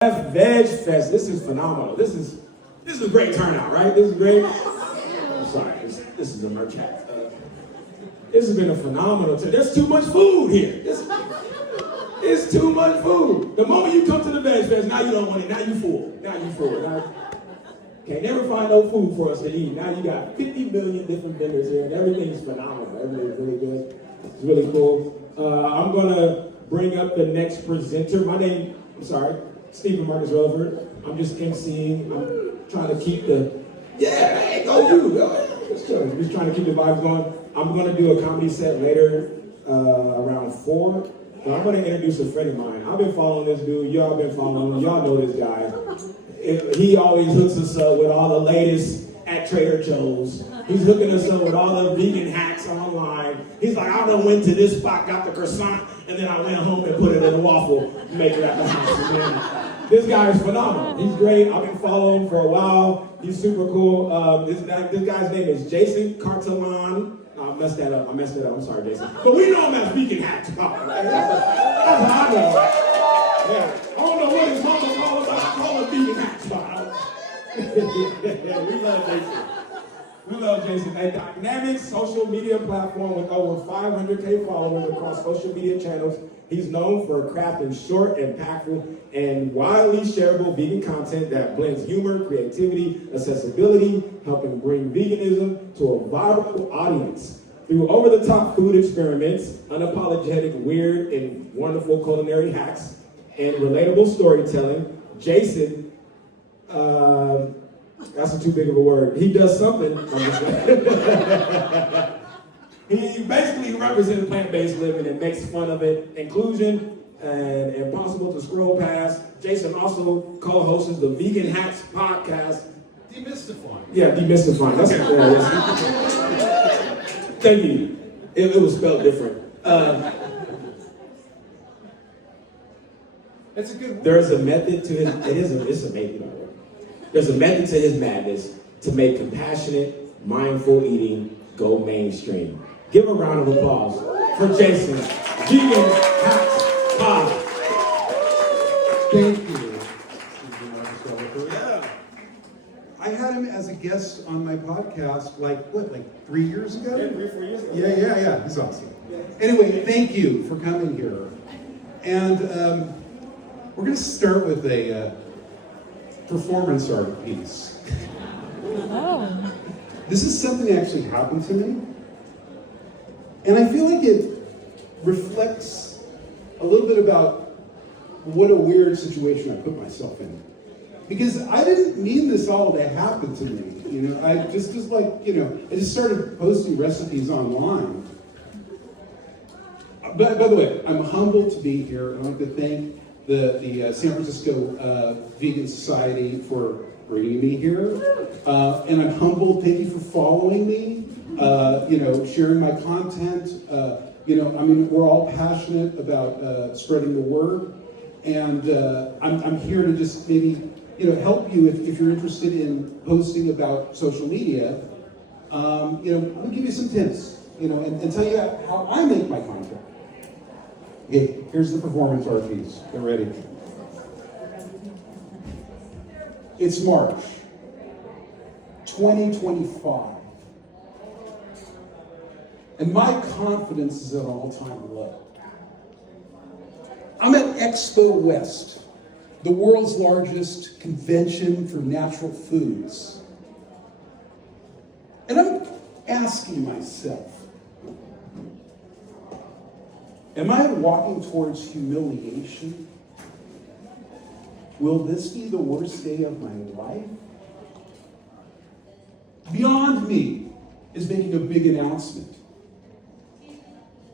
Veg Fest. This is phenomenal. This is a great turnout, right? This is great. I'm sorry. This is a merch hat. This has been a phenomenal time. There's too much food here. It's too much food. The moment you come to the Veg Fest, now you don't want it. Now you full. Now, can't never find no food for us to eat. Now you got 50 million different vendors here, and everything's phenomenal. Everything's really good. It's really cool. I'm gonna bring up the next presenter. Stephen Marcus Rutherford. I'm just emceeing. I'm trying to keep the go ahead. Just trying to keep the vibes going. I'm gonna do a comedy set later around 4. So I'm gonna introduce a friend of mine. I've been following this dude. Y'all been following him. Y'all know this guy. He always hooks us up with all the latest at Trader Joe's. He's hooking us up with all the vegan hacks online. He's like, I done went to this spot, got the croissant, and then I went home and put it in a waffle maker at the house. And this guy is phenomenal. He's great. I've been following him for a while. He's super cool. This guy's name is Jason Cartelon. I messed that up. I'm sorry, Jason. But we know him as Vegan Hacks. That's how I know. Yeah. I don't know what his mama called us. I call him Vegan Hacks. We love Jason. A dynamic social media platform with over 500K followers across social media channels. He's known for crafting short, impactful, and widely shareable vegan content that blends humor, creativity, accessibility, helping bring veganism to a viral audience. Through over-the-top food experiments, unapologetic, weird, and wonderful culinary hacks, and relatable storytelling, Jason, that's too big of a word. He does something. He basically represents plant-based living and makes fun of it. Inclusion and impossible to scroll past. Jason also co-hosts the Vegan Hacks podcast. Demystifying. Yeah, demystifying. That's Thank you. It was spelled different. That's a good word. There's a method to his. It's amazing. There's a method to his madness to make compassionate, mindful eating go mainstream. Give a round of applause for Jason, Vegan Hacks Pod. Thank you. Yeah. I had him as a guest on my podcast like 3 years ago? Yeah, 3 or 4 years ago. Yeah. He's awesome. Anyway, thank you for coming here. And we're going to start with a performance art piece. Oh. This is something that actually happened to me. And I feel like it reflects a little bit about what a weird situation I put myself in. Because I didn't mean this all to happen to me. I just started posting recipes online. By the way, I'm humbled to be here. I'd like to thank the San Francisco Vegan Society for bringing me here. And I'm humbled. Thank you for following me. Sharing my content. We're all passionate about spreading the word, and I'm here to just maybe help you if you're interested in posting about social media. I'll give you some tips, and tell you how I make my content. Okay, here's the performance art piece. Get ready. It's March 2025. And my confidence is at an all-time low. I'm at Expo West, the world's largest convention for natural foods. And I'm asking myself, am I walking towards humiliation? Will this be the worst day of my life? Beyond Me is making a big announcement.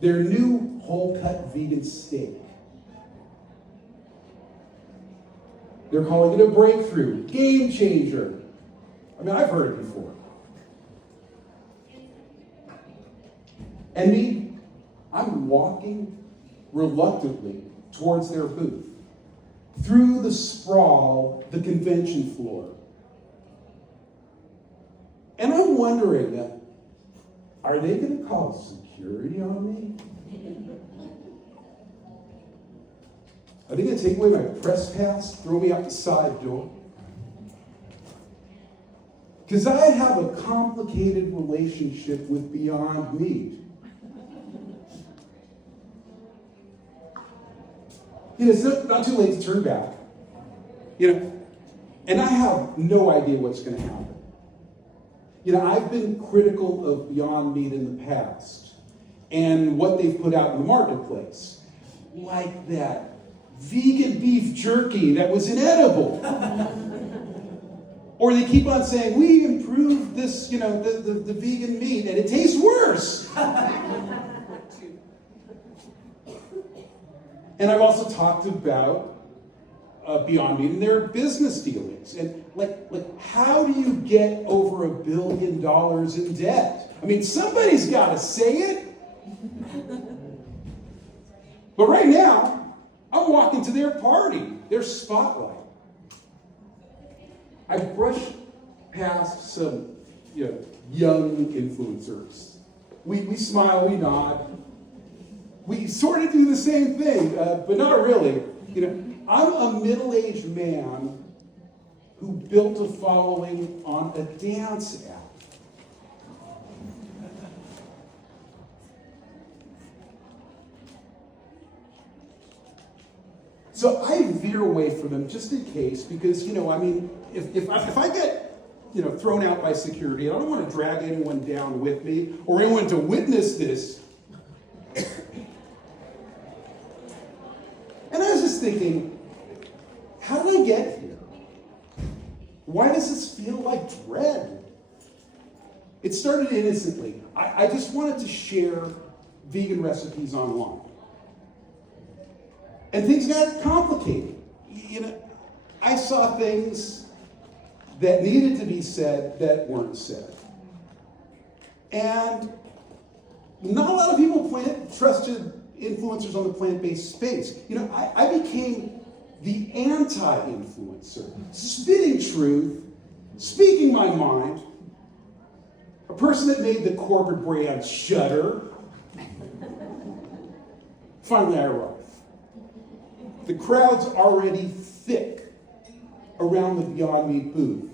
Their new whole-cut vegan steak. They're calling it a breakthrough, game changer. I've heard it before. And me, I'm walking reluctantly towards their booth, through the sprawl, the convention floor. And I'm wondering, are they going to call security on me? Are they going to take away my press pass, throw me out the side door? Because I have a complicated relationship with Beyond Meat. It's not too late to turn back. And I have no idea what's going to happen. I've been critical of Beyond Meat in the past and what they've put out in the marketplace. Like that vegan beef jerky that was inedible. Or they keep on saying, we improved this, the vegan meat, and it tastes worse. And I've also talked about Beyond Meat and their business dealings. And how do you get over $1 billion in debt? I mean, somebody's got to say it. But right now, I'm walking to their party, their spotlight. I brushed past some, young influencers. We smile, we nod. We sort of do the same thing, but not really. I'm a middle-aged man who built a following on a dance app. So I veer away from them just in case, because, if I get, thrown out by security, I don't want to drag anyone down with me or anyone to witness this. And I was just thinking, how did I get here? Why does this feel like dread? It started innocently. I just wanted to share vegan recipes online. And things got complicated. I saw things that needed to be said that weren't said. And not a lot of people trusted influencers on the plant-based space. I became the anti-influencer, spitting truth, speaking my mind, a person that made the corporate brand shudder. Finally, I arrived. The crowd's already thick around the Beyond Meat booth.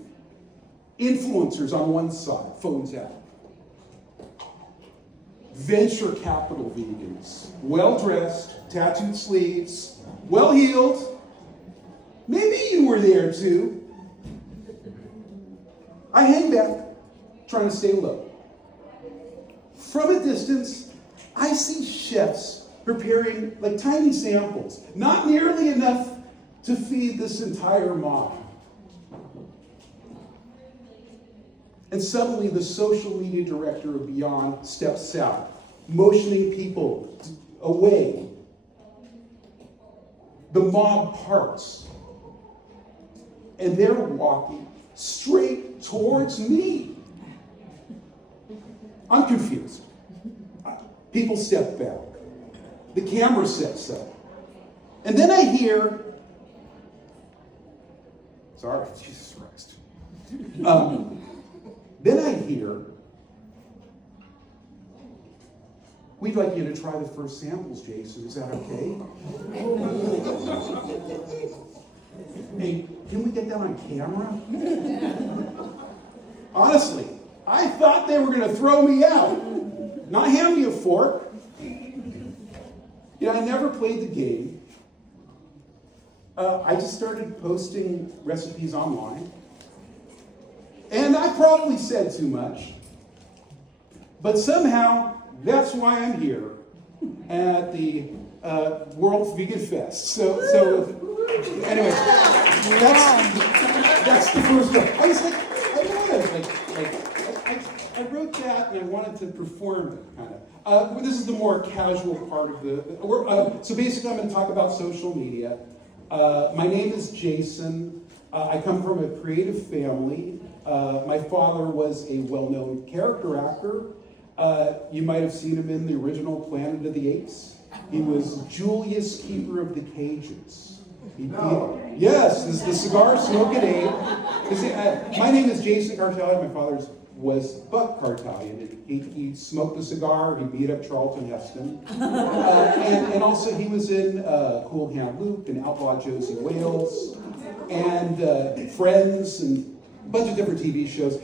Influencers on one side, phones out. Venture capital vegans, well-dressed, tattooed sleeves, well-heeled. Maybe you were there too. I hang back, trying to stay low. From a distance, I see chefs preparing tiny samples, not nearly enough to feed this entire mob. And suddenly the social media director of Beyond steps out, motioning people away. The mob parts, and they're walking straight towards me. I'm confused. People step back. The camera sets up. And then I hear, sorry, Jesus Christ. Then I hear, we'd like you to try the first samples, Jason. Is that okay? Hey, can we get that on camera? Honestly, I thought they were going to throw me out, not hand me a fork. I never played the game. I just started posting recipes online. And I probably said too much. But somehow, that's why I'm here at the World Vegan Fest. So anyway, that's the first one. I was I wrote that and I wanted to perform it, kind of. This is the more casual part of the. So basically, I'm going to talk about social media. My name is Jason. I come from a creative family. My father was a well-known character actor. You might have seen him in the original Planet of the Apes. He was Julius, Keeper of the Cages. Yes, this is the cigar smoking ape. My name is Jason Cartelli. My father's was Buck Cartalian. He smoked a cigar, he beat up Charlton Heston. And also he was in Cool Hand Luke and Outlaw Josie Wales and Friends and a bunch of different TV shows.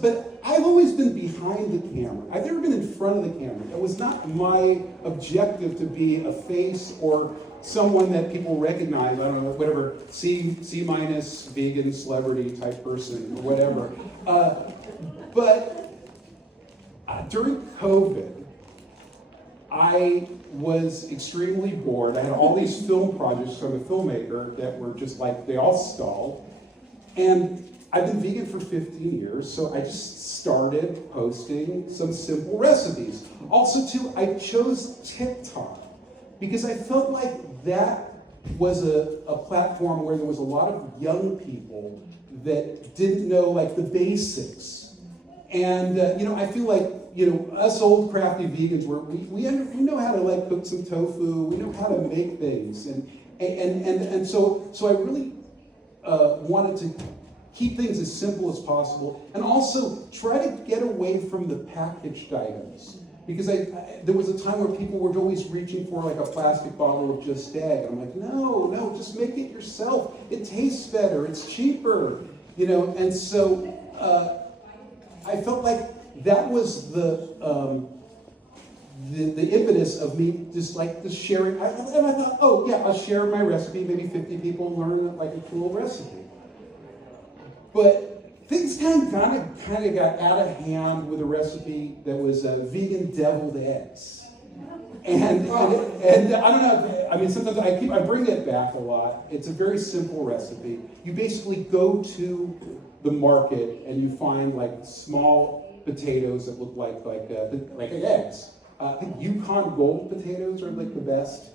But I've always been behind the camera. I've never been in front of the camera. It was not my objective to be a face or someone that people recognize, I don't know, whatever, C minus vegan celebrity type person or whatever. But during COVID, I was extremely bored. I had all these film projects from a filmmaker that were just like, they all stalled. And I've been vegan for 15 years, so I just started posting some simple recipes. Also, too, I chose TikTok because I felt like that was a platform where there was a lot of young people that didn't know like the basics. And I feel like us old crafty vegans, we know how to like cook some tofu. We know how to make things, and so I really wanted to keep things as simple as possible, and also try to get away from the packaged items. Because there was a time where people were always reaching for like a plastic bottle of Just Egg. I'm like, no, just make it yourself. It tastes better. It's cheaper, And so I felt like that was the impetus of me just sharing. And I thought, oh yeah, I'll share my recipe. Maybe 50 people learn like a cool recipe. But things kind of got out of hand with a recipe that was vegan deviled eggs. And I don't know, I mean, sometimes I bring it back a lot. It's a very simple recipe. You basically go to the market and you find like small potatoes that look like eggs. I think Yukon Gold potatoes are like the best.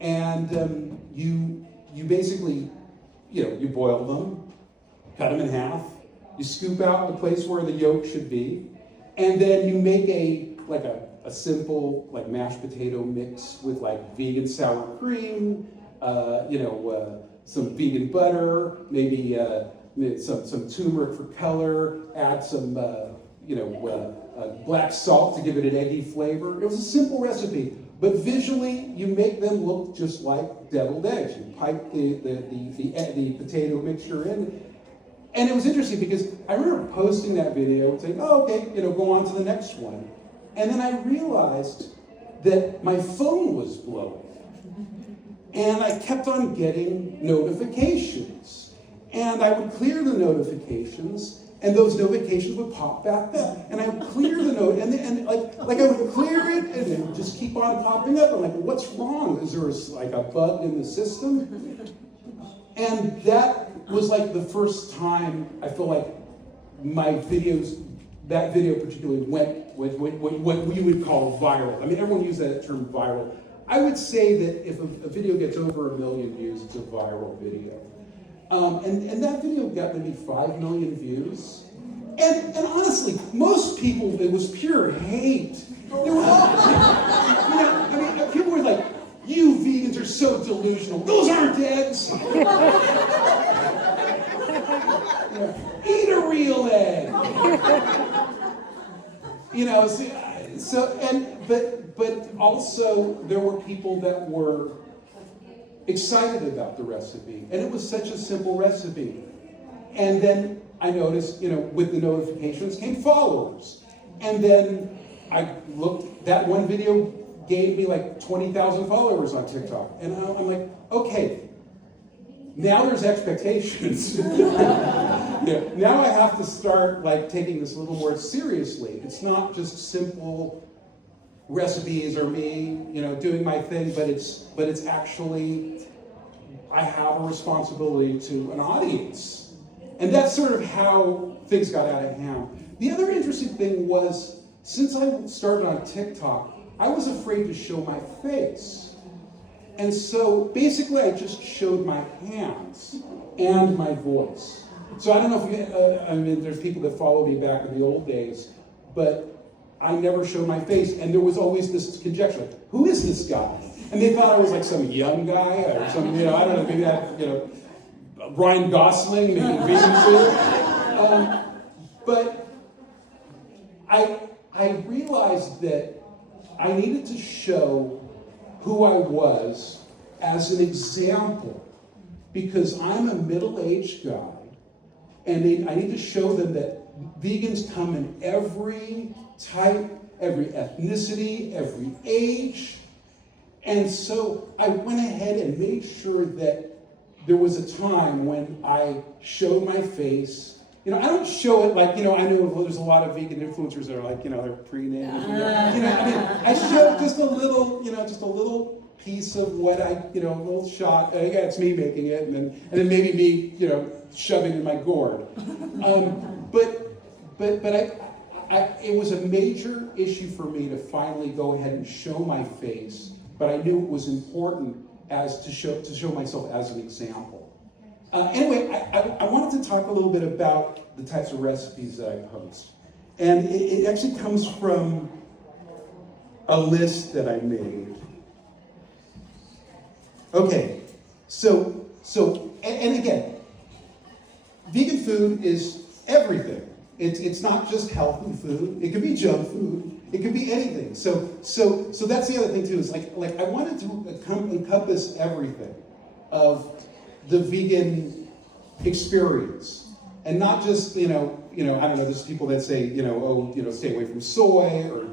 And you basically, you boil them, cut them in half, you scoop out the place where the yolk should be, and then you make a simple like mashed potato mix with like vegan sour cream, some vegan butter, maybe some turmeric for color, add some black salt to give it an eggy flavor. It was a simple recipe, but visually you make them look just like deviled eggs. You pipe the potato mixture in. And it was interesting because I remember posting that video and saying, oh, okay, go on to the next one. And then I realized that my phone was blowing. And I kept on getting notifications. And I would clear the notifications, and those notifications would pop back up. And I would clear the note, and I would clear it, and it would just keep on popping up. I'm like, what's wrong? Is there like a bug in the system? And that was like the first time I feel like that video particularly went with what we would call viral. I mean, everyone uses that term viral. I would say that if a video gets over 1 million views, it's a viral video. And that video got maybe 5 million views. And honestly, most people, it was pure hate. They were all, people were like, you vegans are so delusional. Those aren't eggs. Eat a real egg. But also there were people that were excited about the recipe, and it was such a simple recipe. And then I noticed, with the notifications came followers, and then I looked. That one video gave me like 20,000 followers on TikTok, and I'm like, okay. Now there's expectations. Now I have to start taking this a little more seriously. It's not just simple recipes or me, doing my thing, but it's actually I have a responsibility to an audience. And that's sort of how things got out of hand. The other interesting thing was, since I started on TikTok, I was afraid to show my face. And so basically I just showed my hands and my voice. So I don't know if there's people that follow me back in the old days, but I never showed my face. And there was always this conjecture, who is this guy? And they thought I was like some young guy or some, I don't know, maybe that, Ryan Gosling, maybe vegan food. I realized that I needed to show who I was as an example, because I'm a middle-aged guy, and I need to show them that vegans come in every type, every ethnicity, every age. And so I went ahead and made sure that there was a time when I showed my face. I don't show it like, I know there's a lot of vegan influencers that are like, they're pre-named. I show just a little piece of what a little shot. Yeah, it's me making it, and then maybe me, shoving in my gourd. But it was a major issue for me to finally go ahead and show my face. But I knew it was important to show myself as an example. Anyway, I wanted to talk a little bit about the types of recipes that I post. And it actually comes from a list that I made. Okay, so and again, vegan food is everything. It's not just healthy food. It could be junk food. It could be anything. So that's the other thing too. Is like I wanted to encompass everything of the vegan experience, and not just I don't know. There's people that say stay away from soy or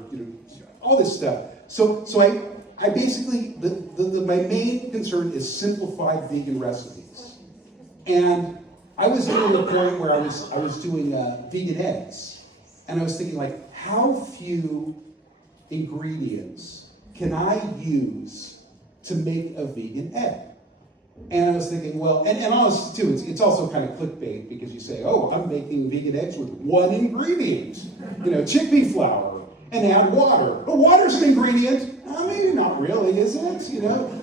all this stuff. So I basically my main concern is simplified vegan recipes, and I was getting to the point where I was doing vegan eggs, and I was thinking like, how few ingredients can I use to make a vegan egg? And I was thinking, well, and honestly too, it's also kind of clickbait, because you say, oh, I'm making vegan eggs with one ingredient, chickpea flour, and add water. But water's an ingredient. Maybe not really, is it?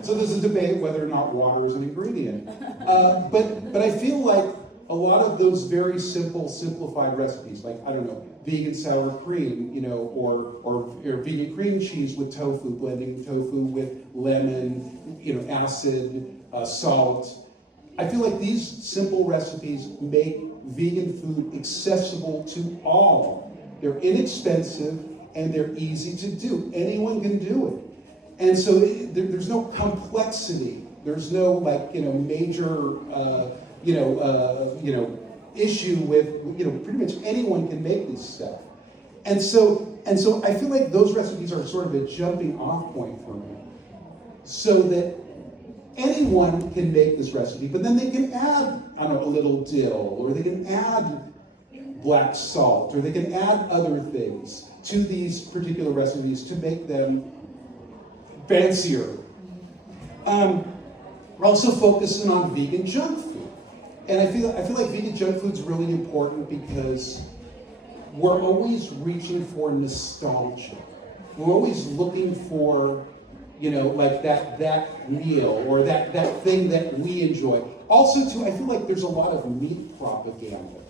So there's a debate whether or not water is an ingredient. But I feel like a lot of those very simplified recipes, like, I don't know, vegan sour cream, or vegan cream cheese with tofu, blending tofu with lemon, acid, salt. I feel like these simple recipes make vegan food accessible to all. They're inexpensive and they're easy to do. Anyone can do it. And so there's no complexity. There's no major issue with, pretty much anyone can make this stuff. And so I feel like those recipes are sort of a jumping off point for me, so that anyone can make this recipe, but then they can add, a little dill, or they can add black salt, or they can add other things to these particular recipes to make them fancier. We're also focusing on vegan junk food. And I feel like vegan junk food is really important, because we're always reaching for nostalgia. We're always looking for, that meal or that thing that we enjoy. Also, too, I feel like there's a lot of meat propaganda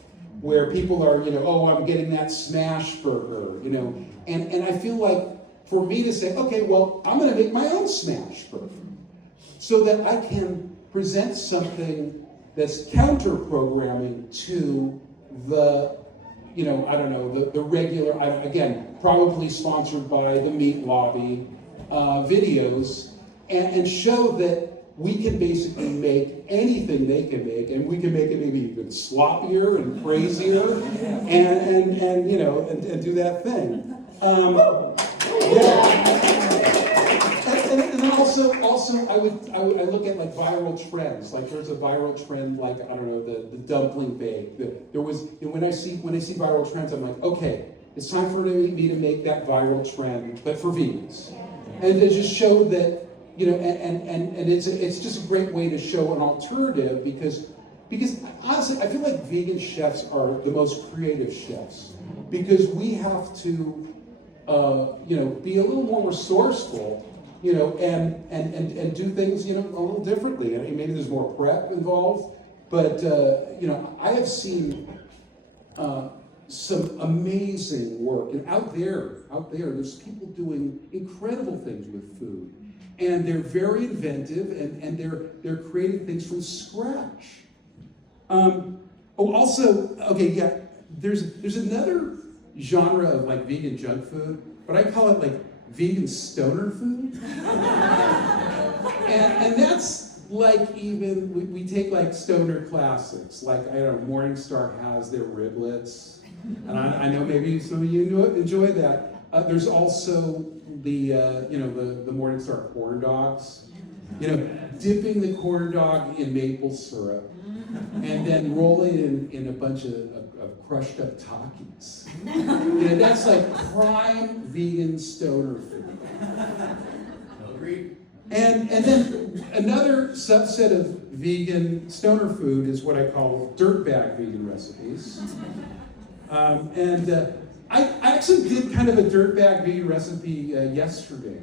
where people are, oh, I'm getting that smash burger, and I feel like for me to say, okay, well, I'm going to make my own smash burger, so that I can present something that's counter-programming to the, the regular, again, probably sponsored by the meat lobby videos, and show that we can basically make anything they can make, and we can make it maybe even sloppier and crazier, and do that thing. And then also I look at viral trends. Like there's a viral trend, the dumpling bake. When I see viral trends, I'm like, okay, it's time for me to make that viral trend, but for vegans, and to just show that, and it's just a great way to show an alternative, because honestly, I feel like vegan chefs are the most creative chefs, because we have to, be a little more resourceful, and do things, a little differently. I mean, maybe there's more prep involved, but I have seen some amazing work, and out there, there's people doing incredible things with food, and they're very inventive, and they're creating things from scratch. There's another genre of like vegan junk food, but I call it like vegan stoner food. and that's like even, we take like stoner classics, like I don't know, Morningstar has their riblets, and I know maybe some of you enjoy that. There's also the Morningstar corn dogs. You know, dipping the corn dog in maple syrup and then rolling it in a bunch of crushed up Takis. You know, that's like prime vegan stoner food. Agreed. And then another subset of vegan stoner food is what I call dirtbag vegan recipes. I actually did kind of a dirtbag vegan recipe yesterday.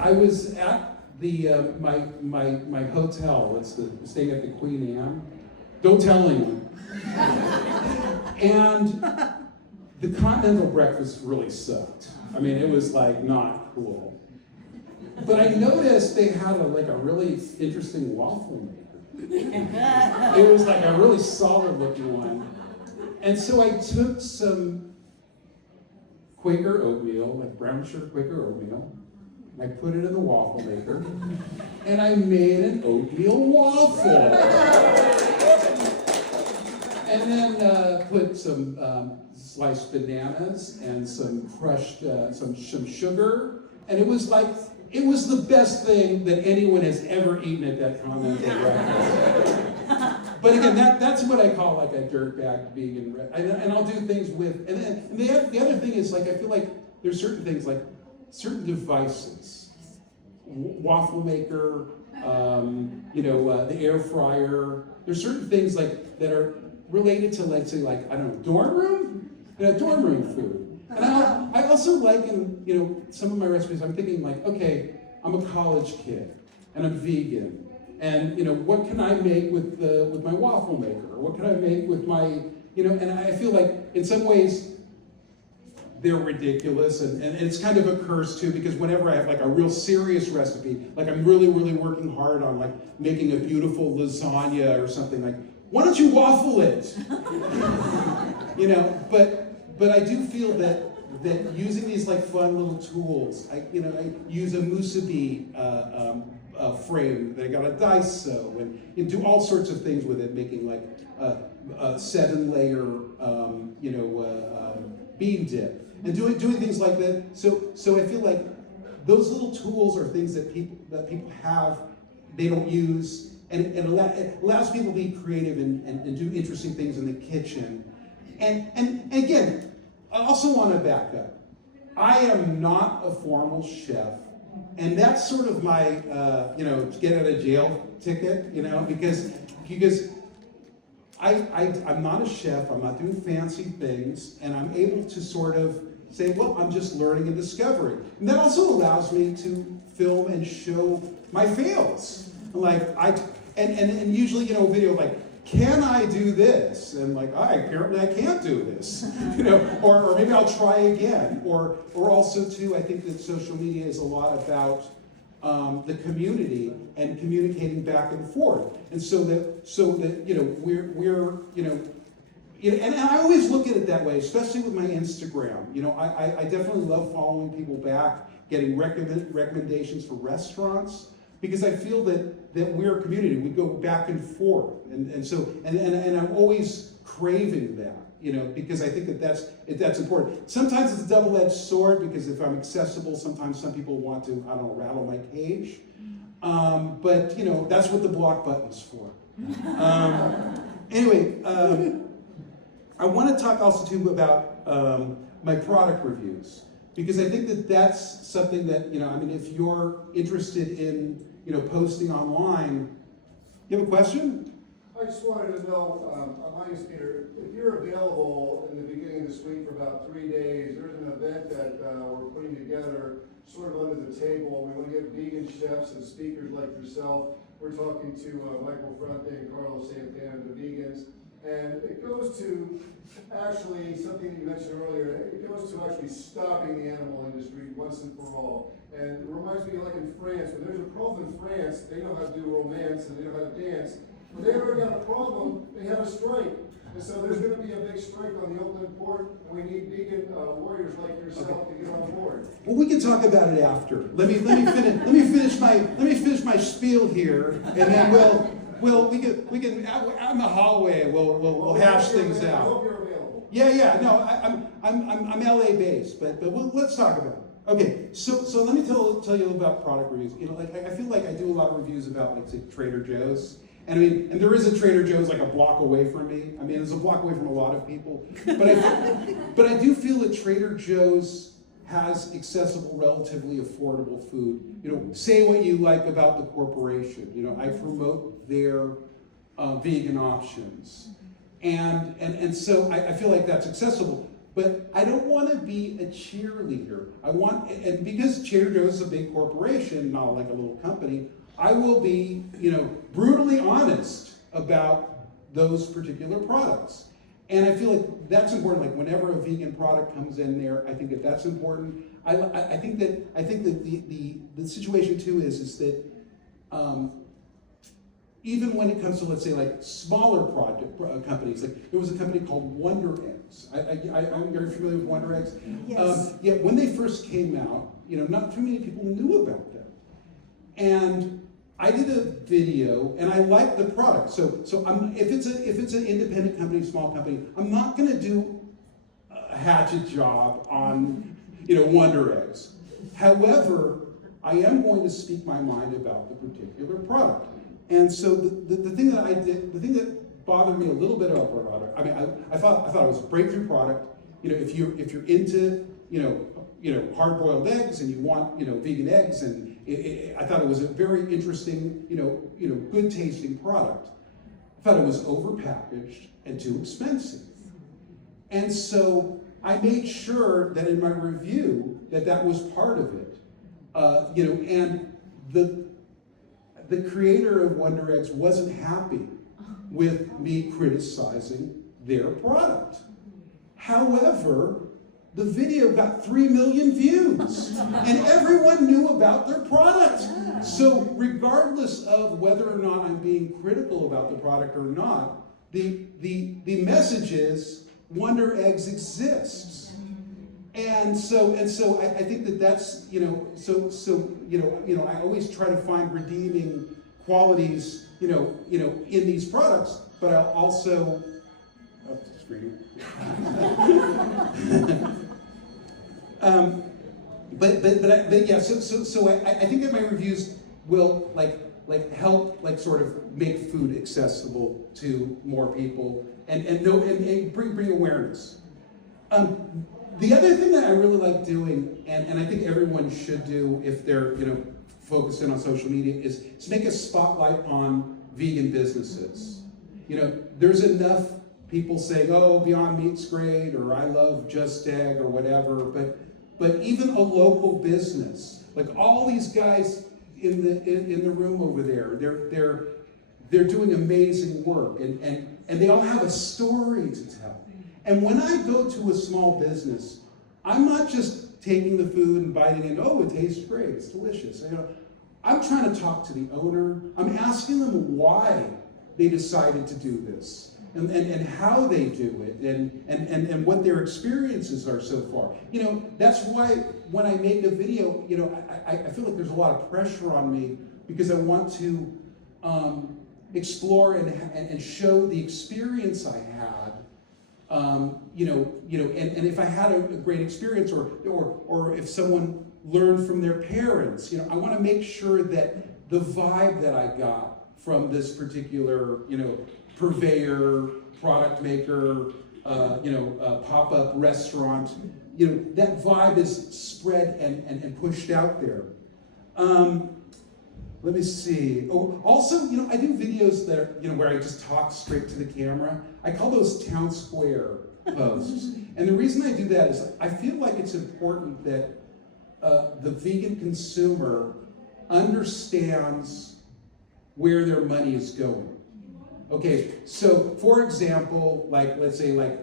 I was at the my hotel. It's staying at the Queen Anne. Don't tell anyone. And the continental breakfast really sucked. I mean, it was like not cool. But I noticed they had a really interesting waffle maker. It was like a really solid looking one. And so I took some Quaker oatmeal, like brown sugar Quaker oatmeal, and I put it in the waffle maker, and I made an oatmeal waffle. And then put some sliced bananas and some crushed, some sugar, and it was the best thing that anyone has ever eaten at that continental breakfast. But again, that's what I call like a dirtbag vegan, and I'll do things with, and the other thing is like I feel like there's certain things like certain devices, waffle maker, the air fryer. There's certain things like that are related to, let's say, like, I don't know, dorm room food. And I also like in some of my recipes, I'm thinking like, okay, I'm a college kid and I'm vegan. And what can I make with my waffle maker? Or what can I make with my, and I feel like in some ways they're ridiculous, and it's kind of a curse too, because whenever I have like a real serious recipe, like I'm really, really working hard on like making a beautiful lasagna or something, like, why don't you waffle it? But I do feel that using these like fun little tools, I use a musubi frame that I got a Daiso, and do all sorts of things with it, making like a 7-layer bean dip, and doing things like that. So I feel like those little tools are things that people have, they don't use, and it allows people to be creative and do interesting things in the kitchen. And again, I also want to back up. I am not a formal chef, and that's sort of my get out of jail ticket, because I'm not a chef, I'm not doing fancy things, and I'm able to sort of say, well, I'm just learning and discovering. And that also allows me to film and show my fails. And usually, video like, can I do this? And like, apparently I can't do this, or maybe I'll try again. Or also too, I think that social media is a lot about the community and communicating back and forth. And so that we're and I always look at it that way, especially with my Instagram. I definitely love following people back, getting recommendations for restaurants, because I feel that we're a community. We go back and forth, and I'm always craving that, because I think that's important. Sometimes it's a double-edged sword, because if I'm accessible, sometimes some people want to, I don't know, rattle my cage. But that's what the block button's for. Anyway, I want to talk also too about my product reviews, because I think that that's something that, if you're interested in, posting online. You have a question? I just wanted to know, my name's Peter, if you're available in the beginning of this week for about 3 days, there's an event that we're putting together sort of under the table. We want to get vegan chefs and speakers like yourself. We're talking to Michael Fronte and Carlos Santana, the vegans. And it goes to actually something that you mentioned earlier. It goes to actually stopping the animal industry once and for all. And it reminds me, like in France, when there's a problem in France, they know how to do romance and they know how to dance. When they ever got a problem, they have a strike. And so there's gonna be a big strike on the Oakland port, and we need vegan warriors like yourself to get on board. Well, we can talk about it after. Let me finish my spiel here, and then we can out in the hallway we'll hash things I out. hope you're available. Yeah. No, I'm LA based, but let's talk about it. Okay, so let me tell you about product reviews. You know, like I feel like I do a lot of reviews about, like, say, Trader Joe's. And I mean, and there is a Trader Joe's like a block away from me. I mean, there's a block away from a lot of people. But I do feel that Trader Joe's has accessible, relatively affordable food. You know, say what you like about the corporation. You know, I promote their vegan options. And so I feel like that's accessible. But I don't want to be a cheerleader. And because Trader Joe's is a big corporation, not like a little company, I will be, you know, brutally honest about those particular products. And I feel like that's important. Like, whenever a vegan product comes in there, I think that that's important. I think that the situation too is that even when it comes to, let's say, like, smaller companies, like there was a company called Wonder Eggs. I'm very familiar with Wonder Eggs. Yes. When they first came out, you know, not too many people knew about them. And I did a video, and I liked the product. So if it's an independent company, small company, I'm not going to do a hatchet job on, you know, Wonder Eggs. However, I am going to speak my mind about the particular product. And so the thing that I did, the thing that bothered me a little bit about the product, I mean, I thought it was a breakthrough product. You know, if you're into, you know, hard-boiled eggs and you want, you know, vegan eggs, and I thought it was a very interesting, you know, good-tasting product. I thought it was overpackaged and too expensive. And so I made sure that in my review that was part of it. You know, and the creator of Wonder Eggs wasn't happy with me criticizing their product. However, the video got 3 million views, and everyone knew about their product. So regardless of whether or not I'm being critical about the product or not, the message is Wonder Eggs exists. And so I think that's, you know, I always try to find redeeming qualities, you know, in these products, but I'll also, screen. But yeah, so I think that my reviews will like help, like, sort of make food accessible to more people and bring awareness. The other thing that I really like doing, and I think everyone should do if they're, you know, focused in on social media, is to make a spotlight on vegan businesses. You know, there's enough people saying, oh, Beyond Meat's great, or I love Just Egg, or whatever, but even a local business, like all these guys in the room over there, they're doing amazing work, and they all have a story to tell. And when I go to a small business, I'm not just taking the food and biting it, oh, it tastes great, it's delicious. You know, I'm trying to talk to the owner. I'm asking them why they decided to do this, and how they do it, and what their experiences are so far. You know, that's why when I make a video, you know, I feel like there's a lot of pressure on me, because I want to explore and show the experience I had. You know, and if I had a great experience, or if someone learned from their parents, you know, I want to make sure that the vibe that I got from this particular, you know, purveyor, product maker, pop-up restaurant, you know, that vibe is spread and pushed out there. Let me see. Oh, also, you know, I do videos that are, you know, where I just talk straight to the camera. I call those town square posts. And the reason I do that is I feel like it's important that the vegan consumer understands where their money is going. Okay, so for example, like, let's say, like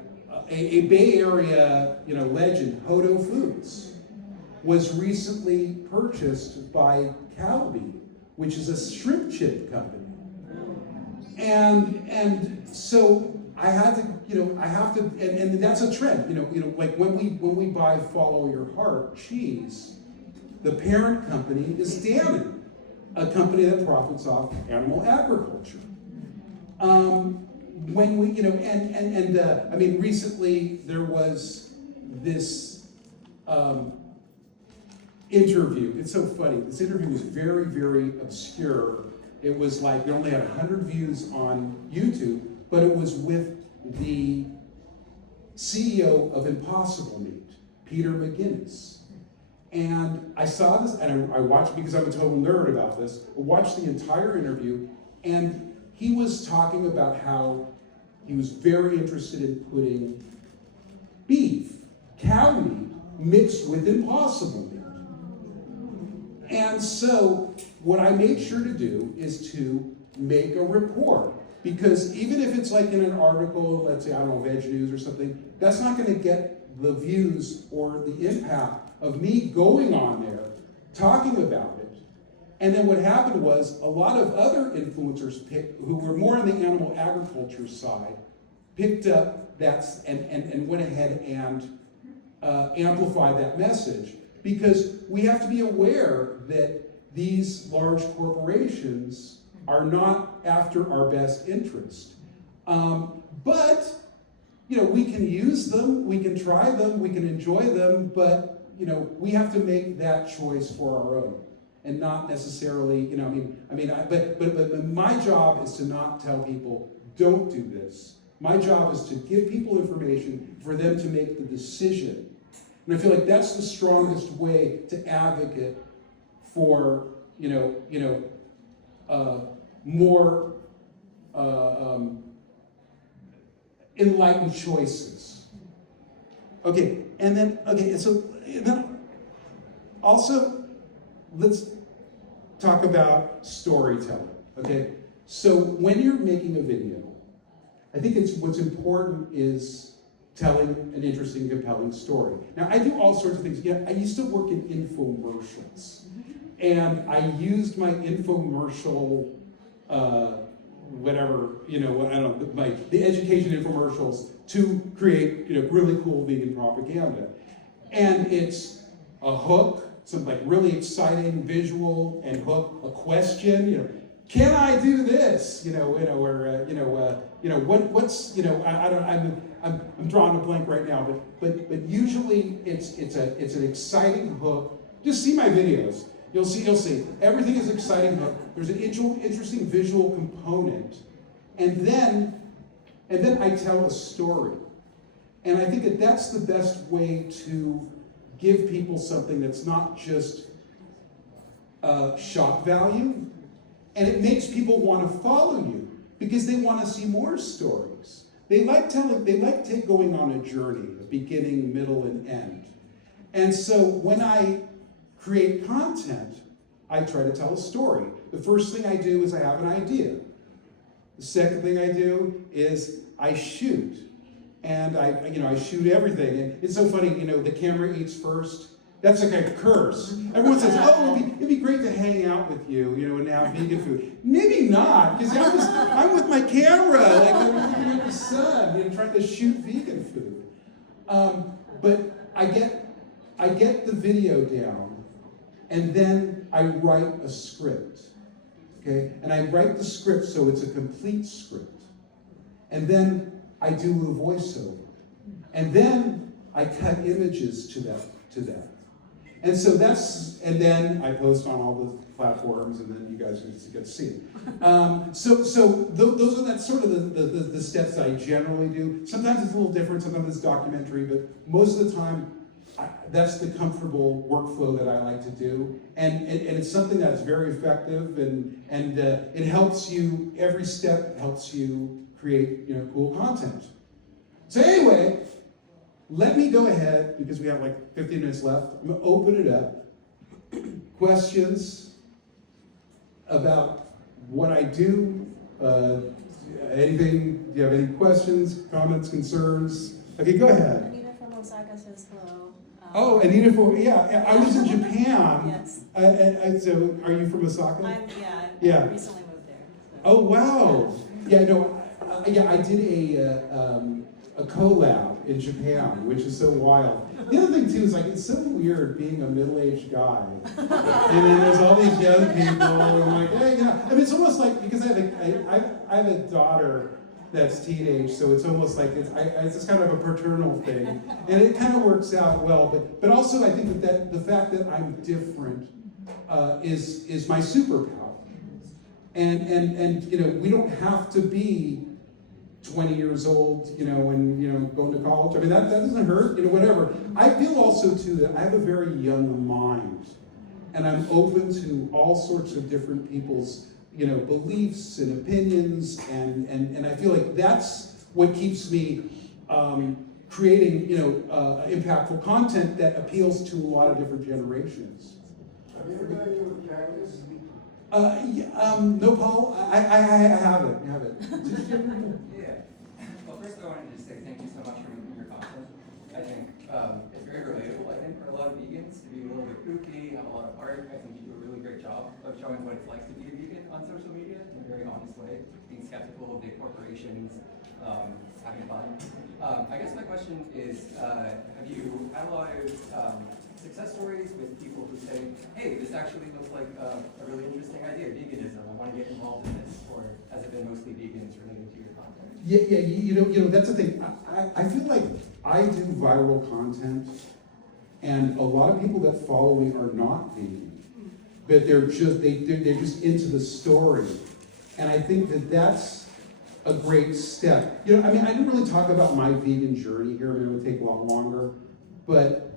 a Bay Area, you know, legend, Hodo Foods, was recently purchased by Calbee, which is a shrimp chip company. And so I had to, I have to, and that's a trend, like when we buy Follow Your Heart cheese, the parent company is Dannon, a company that profits off animal agriculture. When we, I mean, recently there was this interview. It's so funny. This interview was very, very obscure. It was like, it only had 100 views on YouTube, but it was with the CEO of Impossible Meat, Peter McGinnis. And I saw this, and I watched, because I'm a total nerd about this, I watched the entire interview, and he was talking about how he was very interested in putting beef, cow meat, mixed with Impossible Meat. And so what I made sure to do is to make a report. Because even if it's like in an article, let's say, I don't know, Veg News or something, that's not going to get the views or the impact of me going on there, talking about it. And then what happened was a lot of other influencers who were more on the animal agriculture side picked up that and went ahead and amplified that message. Because we have to be aware that these large corporations are not after our best interest. But, we can use them, we can try them, we can enjoy them, but, we have to make that choice for our own. And not necessarily, but my job is to not tell people, don't do this. My job is to give people information for them to make the decision. And I feel like that's the strongest way to advocate for, more enlightened choices. Okay, and then also, let's talk about storytelling, okay? So when you're making a video, I think what's important is telling an interesting, compelling story. Now, I do all sorts of things. I used to work in infomercials, and I used my infomercial, the education infomercials to create, really cool vegan propaganda. And it's a hook, some like really exciting visual and hook, a question, can I do this? I'm drawing a blank right now, but usually it's an exciting hook. Just see my videos. You'll see. Everything is exciting hook. There's an interesting visual component, and then I tell a story. And I think that's the best way to give people something that's not just shock value, and it makes people want to follow you because they want to see more stories. They like going on a journey, a beginning, middle, and end. And so when I create content, I try to tell a story. The first thing I do is I have an idea. The second thing I do is I shoot. And I shoot everything. And it's so funny, the camera eats first. That's like a curse. Everyone says, oh, it'd be great to hang out with you, and have vegan food. Maybe not, because I'm with my camera, like I'm looking at the sun, trying to shoot vegan food. But I get the video down, and then I write a script, okay? And I write the script so it's a complete script. And then I do a voiceover. And then I cut images to that. And so and then I post on all the platforms, and then you guys get to see it. That's sort of the steps that I generally do. Sometimes it's a little different, sometimes it's documentary, but most of the time, that's the comfortable workflow that I like to do. And it's something that's very effective, and it helps you, every step helps you create cool content. So anyway, let me go ahead, because we have like 15 minutes left. I'm going to open it up. Questions about what I do? Anything? Do you have any questions, comments, concerns? Okay, go ahead. Anita from Osaka says hello. Anita from, I was in Japan. Yes. So are you from Osaka? I Yeah. recently moved there. So. Oh, wow. Yeah, no, yeah, I did a collab in Japan, which is so wild. The other thing too is like it's so weird being a middle-aged guy, and then there's all these young people, and I'm like, hey, you know, I mean, it's almost like because I have a daughter that's teenage, so it's almost like it's just kind of a paternal thing, and it kind of works out well. But also I think that the fact that I'm different is my superpower. And you know, we don't have to be 20 years old, you know, and you know, going to college. I mean, that doesn't hurt, you know, whatever. I feel also too that I have a very young mind, and I'm open to all sorts of different people's, you know, beliefs and opinions, and I feel like that's what keeps me creating, you know, impactful content that appeals to a lot of different generations. Have you ever done anything with cactus? No, Paul, I haven't. Yeah. Well, first I wanted to say thank you so much for making your content. I think it's very relatable, I think, for a lot of vegans to be a little bit kooky, have a lot of art. I think you do a really great job of showing what it's like to be a vegan on social media in a very honest way, being skeptical of big corporations, having fun. I guess my question is, have you had a lot of success stories with people who say, hey, this actually looks like a really interesting idea, veganism, I want to get involved in this, or has it been mostly vegans related to your content? Yeah, you know, that's the thing. I feel like I do viral content, and a lot of people that follow me are not vegan, but they're just into the story, and I think that that's a great step. You know, I mean, I didn't really talk about my vegan journey here. I mean, it would take a lot longer, but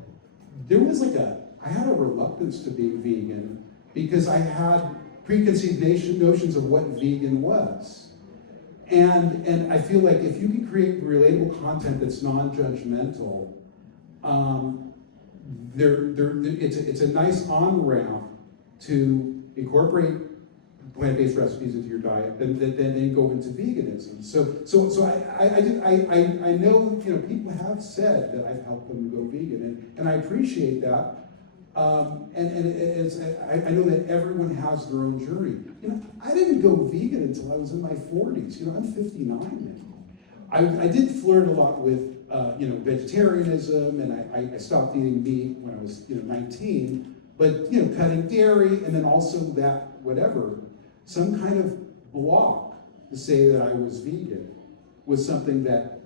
there was I had a reluctance to be vegan because I had preconceived notions of what vegan was. And I feel like if you can create relatable content that's non-judgmental, it's a nice on-ramp to incorporate plant-based recipes into your diet, then go into veganism. So I know, you know, people have said that I've helped them go vegan, and I appreciate that. I know that everyone has their own journey. You know, I didn't go vegan until I was in my 40s. You know, I'm 59 now. I did flirt a lot with you know, vegetarianism, and I stopped eating meat when I was, you know, 19. But you know, cutting dairy, and then also that whatever. Some kind of block to say that I was vegan was something that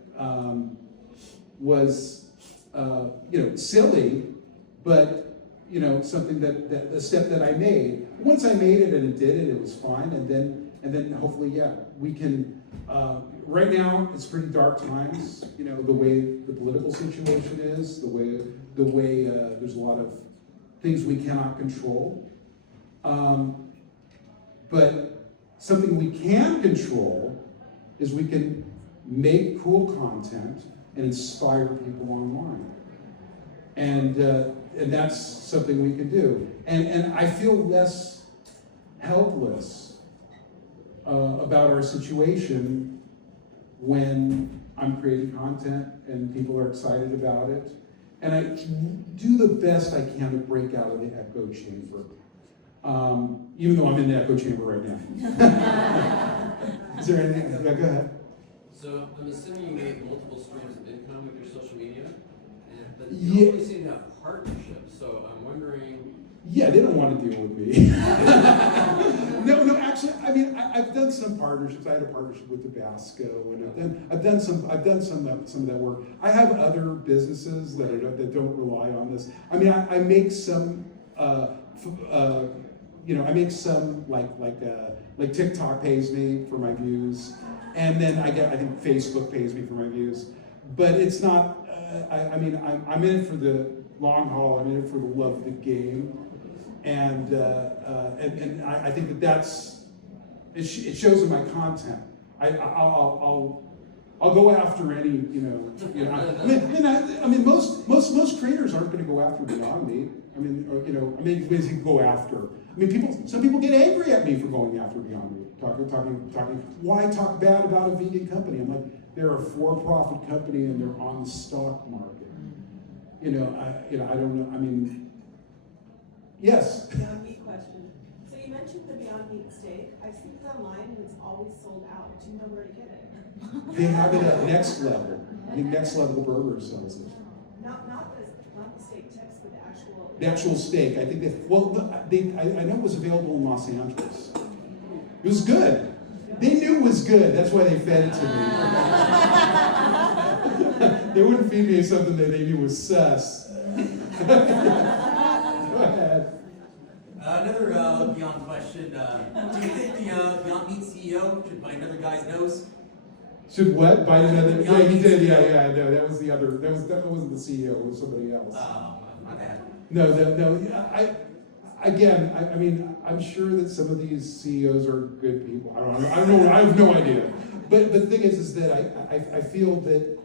was, you know, silly, but, you know, something that a step that I made. Once I made it and it did it, it was fine, and then hopefully, yeah, we can. Right now, it's pretty dark times. You know, the way the political situation is, the way there's a lot of things we cannot control. But something we can control is we can make cool content and inspire people online. And that's something we can do. And I feel less helpless about our situation when I'm creating content and people are excited about it. And I do the best I can to break out of the echo chamber. Even though I'm in the echo chamber right now. Is there anything? Yeah, go ahead. So I'm assuming you made multiple streams of income with your social media, but Yeah. you always seem to have partnerships. So I'm wondering. Yeah, they don't want to deal with me. No, actually, I mean, I've done some partnerships. I had a partnership with Tabasco, and I've done some of that work. I have other businesses that don't rely on this. I mean, I make some. You know, I make some like TikTok pays me for my views, and then I think Facebook pays me for my views, but it's not. I mean, I'm in it for the long haul. I'm in it for the love of the game, and I think that's it shows in my content. I'll go after any, you know. I mean, most creators aren't going to go after Beyond Meat. I mean, ways you go after. I mean, some people get angry at me for going after Beyond Meat, talking. Why talk bad about a vegan company? I'm like, they're a for-profit company and they're on the stock market. I don't know. I mean, yes. Beyond Meat question. So you mentioned the Beyond Meat steak. I've seen it online and it's always sold out. Do you know where to get it? They have it at Next Level. I think Next Level Burger sells it. Not the steak tips, but the actual. The actual steak, I think I know it was available in Los Angeles. It was good. They knew it was good. That's why they fed it to me. They wouldn't feed me something that they knew was sus. Go ahead. Another Beyond question. Do you think the Beyond Meat CEO should bite another guy's nose? Should what? Bite another? Yeah, Yeah, he did. Yeah. No, that was the other. That wasn't the CEO. It was somebody else. My bad. No. Yeah, I mean, I'm sure that some of these CEOs are good people. I don't know. I have no idea. But the thing is that I feel that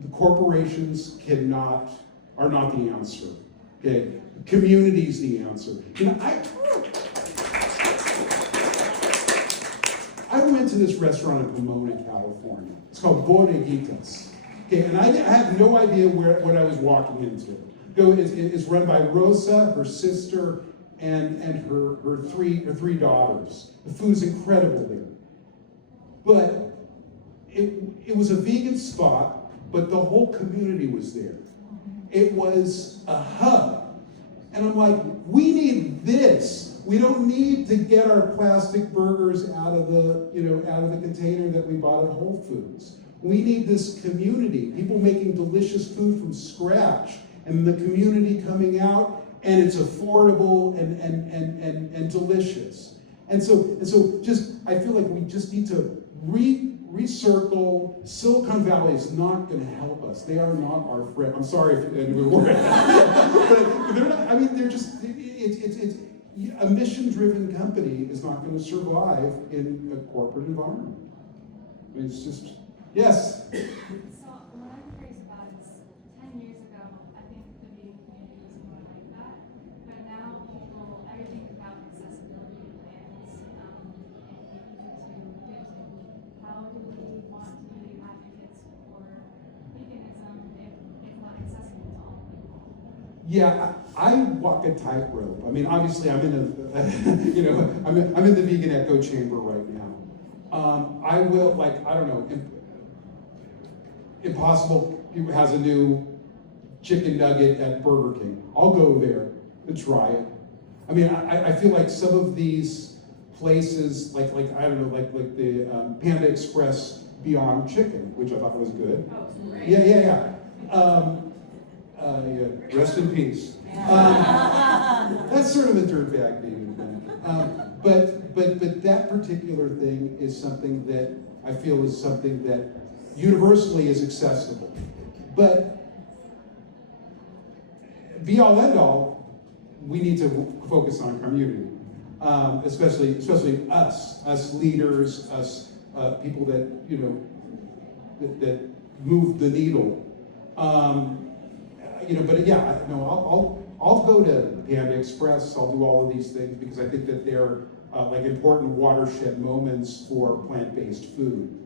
the corporations are not the answer. Okay, community's the answer. You know, I went to this restaurant in Pomona, California. It's called Bodeguitas. Okay, and I had no idea what I was walking into. It's run by Rosa, her sister, and her three daughters. The food's incredible there. But it was a vegan spot, but the whole community was there. It was a hub. And I'm like, we need this. We don't need to get our plastic burgers out of the container that we bought at Whole Foods. We need this community, people making delicious food from scratch, and the community coming out, and it's affordable and delicious. And so just I feel like we just need to recircle. Silicon Valley is not going to help us. They are not our friend. I'm sorry if we were. But they're not. I mean, they're just. It's a mission-driven company is not going to survive in a corporate environment. I mean, it's just yes. So what I'm curious about is 10 years ago, I think the vegan community was more like that, but now everything is about accessibility and easy to get to. How do we want to be advocates for veganism if it's not accessible to all people? Yeah, I walk a tightrope. I mean, obviously, I'm in I'm in the vegan echo chamber right now. I will, I don't know, Impossible has a new chicken nugget at Burger King. I'll go there and try it. I mean, I feel like some of these places, like I don't know, like the Panda Express Beyond Chicken, which I thought was good. Oh, it's great. Yeah. Rest in peace. That's sort of a dirtbag vegan thing. But that particular thing is something that I feel is something that universally is accessible. But be all end all, we need to focus on community, especially us leaders, us people that that move the needle. But yeah, no, I'll go to Panda Express. I'll do all of these things because I think that they're like important watershed moments for plant-based food.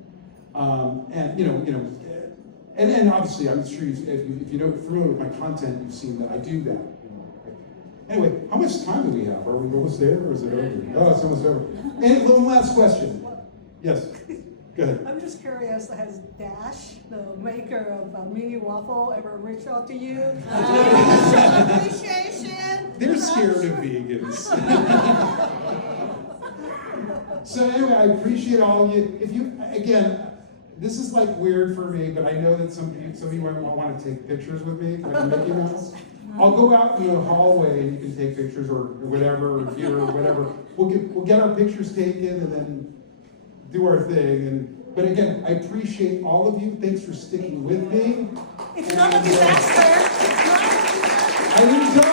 And obviously, I'm sure if you know familiar with my content, you've seen that I do that. Anyway, how much time do we have? Are we almost there, or is it over? Oh, it's almost over. And one last question. Yes, go ahead. I'm just curious, has Dash, the maker of Mini Waffle, ever reached out to you? Show appreciation? They're scared of vegans. So anyway, I appreciate all of you. If you, again, this is like weird for me, but I know that some of you might want to take pictures with me, like Mickey Mouse. I'll go out in the hallway and you can take pictures or whatever, or here or whatever. We'll get our pictures taken and then do our thing. But again, I appreciate all of you. Thanks for sticking with me. It's not a disaster. It's not a disaster. I didn't tell